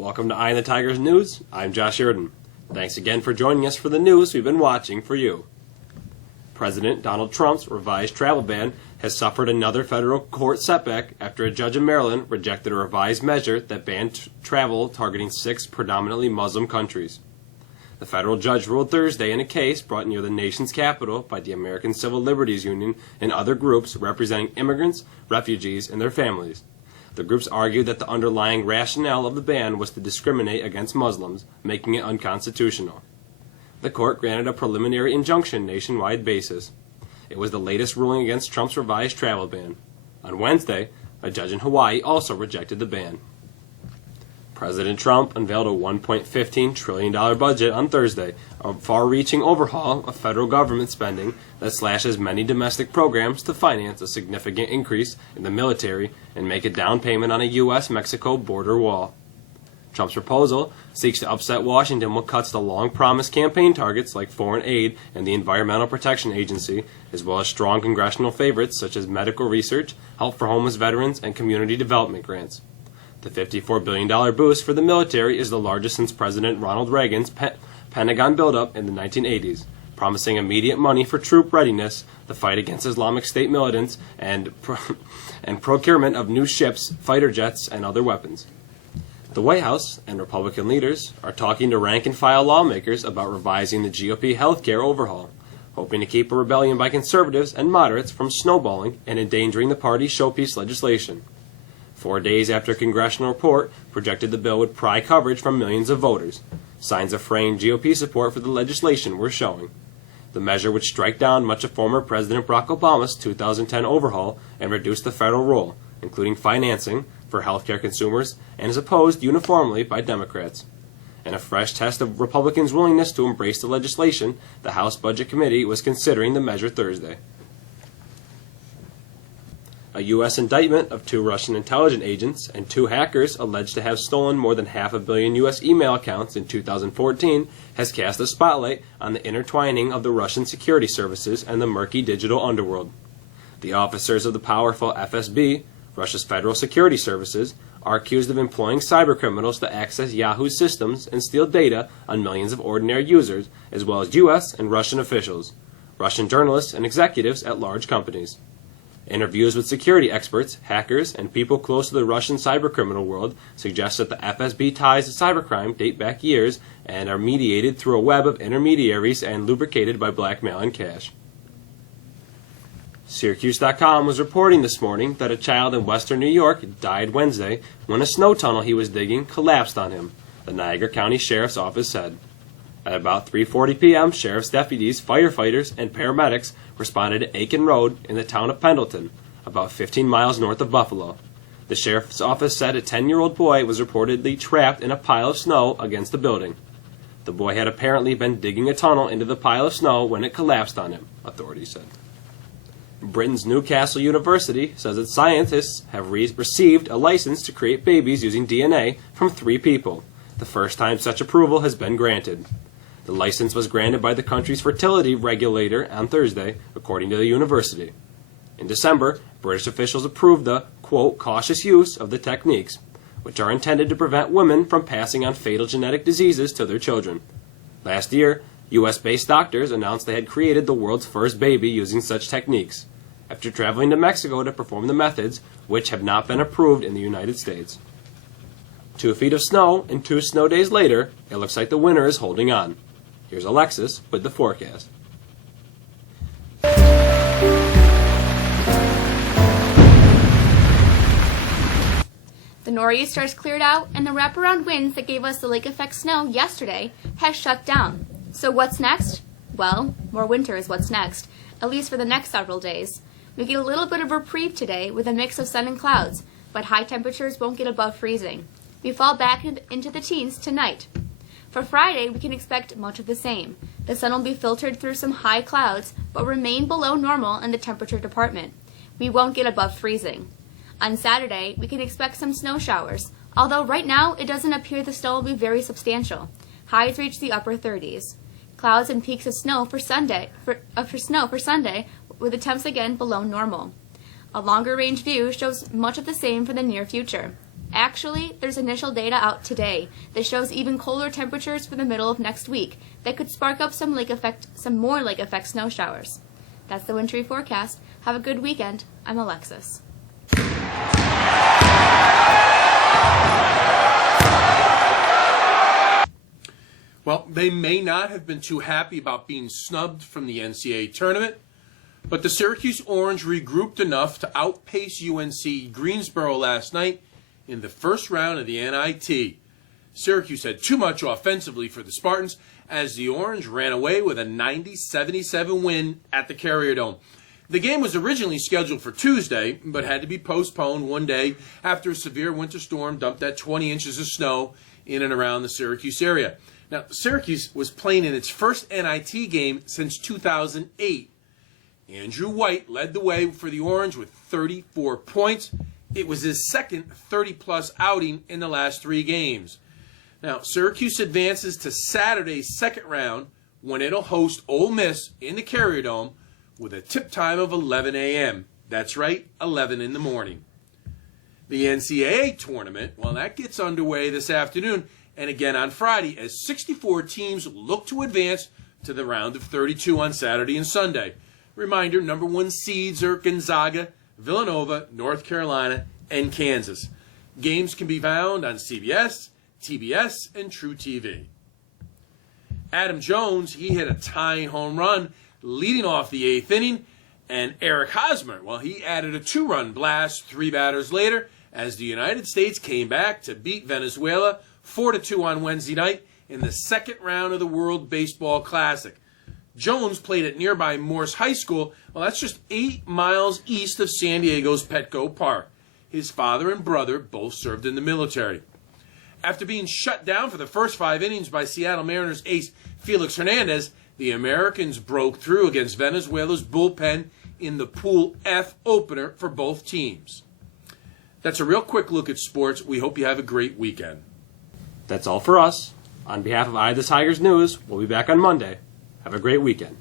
Welcome to Eye on the Tigers News. I'm Josh Erden. Thanks again for joining us for the news we've been watching for you. President Donald Trump's revised travel ban has suffered another federal court setback after a judge in Maryland rejected a revised measure that banned travel targeting 6 predominantly Muslim countries. The federal judge ruled Thursday in a case brought near the nation's capital by the American Civil Liberties Union and other groups representing immigrants, refugees, and their families. The groups argued that the underlying rationale of the ban was to discriminate against Muslims, making it unconstitutional. The court granted a preliminary injunction nationwide basis. It was the latest ruling against Trump's revised travel ban. On Wednesday, a judge in Hawaii also rejected the ban. President Trump unveiled a $1.15 trillion budget on Thursday, a far-reaching overhaul of federal government spending that slashes many domestic programs to finance a significant increase in the military and make a down payment on a U.S.-Mexico border wall. Trump's proposal seeks to upset Washington with cuts to long-promised campaign targets like foreign aid and the Environmental Protection Agency, as well as strong congressional favorites such as medical research, help for homeless veterans, and community development grants. The $54 billion boost for the military is the largest since President Ronald Reagan's Pentagon buildup in the 1980s, promising immediate money for troop readiness, the fight against Islamic State militants, and procurement of new ships, fighter jets, and other weapons. The White House and Republican leaders are talking to rank-and-file lawmakers about revising the GOP health care overhaul, hoping to keep a rebellion by conservatives and moderates from snowballing and endangering the party's showpiece legislation. 4 days after a congressional report projected the bill would pry coverage from millions of voters, signs of fraying GOP support for the legislation were showing. The measure would strike down much of former President Barack Obama's 2010 overhaul and reduce the federal role, including financing, for healthcare consumers, and is opposed uniformly by Democrats. In a fresh test of Republicans' willingness to embrace the legislation, the House Budget Committee was considering the measure Thursday. A U.S. indictment of 2 Russian intelligence agents and 2 hackers alleged to have stolen more than 500 million U.S. email accounts in 2014 has cast a spotlight on the intertwining of the Russian security services and the murky digital underworld. The officers of the powerful FSB, Russia's Federal Security Services, are accused of employing cybercriminals to access Yahoo's systems and steal data on millions of ordinary users, as well as U.S. and Russian officials, Russian journalists, and executives at large companies. Interviews with security experts, hackers, and people close to the Russian cybercriminal world suggest that the FSB ties to cybercrime date back years and are mediated through a web of intermediaries and lubricated by blackmail and cash. Syracuse.com was reporting this morning that a child in western New York died Wednesday when a snow tunnel he was digging collapsed on him, the Niagara County Sheriff's Office said. At about 3:40 p.m., sheriff's deputies, firefighters, and paramedics responded to Aiken Road in the town of Pendleton, about 15 miles north of Buffalo. The sheriff's office said a 10-year-old boy was reportedly trapped in a pile of snow against the building. The boy had apparently been digging a tunnel into the pile of snow when it collapsed on him, authorities said. Britain's Newcastle University says its scientists have received a license to create babies using DNA from 3 people, the first time such approval has been granted. The license was granted by the country's fertility regulator on Thursday, according to the university. In December, British officials approved the, quote, cautious use of the techniques, which are intended to prevent women from passing on fatal genetic diseases to their children. Last year, U.S.-based doctors announced they had created the world's first baby using such techniques, after traveling to Mexico to perform the methods, which have not been approved in the United States. 2 feet of snow, and 2 snow days later, it looks like the winter is holding on. Here's Alexis with the forecast. The nor'easters cleared out, and the wraparound winds that gave us the lake effect snow yesterday has shut down. So what's next? Well, more winter is what's next, at least for the next several days. We get a little bit of reprieve today with a mix of sun and clouds, but high temperatures won't get above freezing. We fall back into the teens tonight. For Friday, we can expect much of the same. The sun will be filtered through some high clouds, but remain below normal in the temperature department. We won't get above freezing. On Saturday, we can expect some snow showers, although right now it doesn't appear the snow will be very substantial. Highs reach the upper 30s. Clouds and peaks of snow for Sunday, with the temps again below normal. A longer range view shows much of the same for the near future. Actually, there's initial data out today that shows even colder temperatures for the middle of next week that could spark up some more lake effect snow showers. That's the wintry forecast. Have a good weekend. I'm Alexis. Well, they may not have been too happy about being snubbed from the NCAA tournament, but the Syracuse Orange regrouped enough to outpace UNC Greensboro last night in the first round of the NIT. Syracuse had too much offensively for the Spartans as the Orange ran away with a 90-77 win at the Carrier Dome. The game was originally scheduled for Tuesday, but had to be postponed one day after a severe winter storm dumped that 20 inches of snow in and around the Syracuse area. Now, Syracuse was playing in its first NIT game since 2008. Andrew White led the way for the Orange with 34 points. It was his second 30-plus outing in the last 3 games. Now, Syracuse advances to Saturday's second round when it'll host Ole Miss in the Carrier Dome with a tip time of 11 a.m. That's right, 11 in the morning. The NCAA tournament, well, that gets underway this afternoon and again on Friday as 64 teams look to advance to the round of 32 on Saturday and Sunday. Reminder, number 1 seeds are Gonzaga, Villanova, North Carolina, and Kansas. Games can be found on CBS, TBS, and True TV. Adam Jones, he hit a tying home run leading off the 8th inning, and Eric Hosmer, well, he added a 2-run blast 3 batters later as the United States came back to beat Venezuela 4-2 on Wednesday night in the second round of the World Baseball Classic. Jones played at nearby Morse High School. Well, that's just 8 miles east of San Diego's Petco Park. His father and brother both served in the military. After being shut down for the first 5 innings by Seattle Mariners ace Felix Hernandez, the Americans broke through against Venezuela's bullpen in the Pool F opener for both teams. That's a real quick look at sports. We hope you have a great weekend. That's all for us. On behalf of Eye of the Tigers News, we'll be back on Monday. Have a great weekend.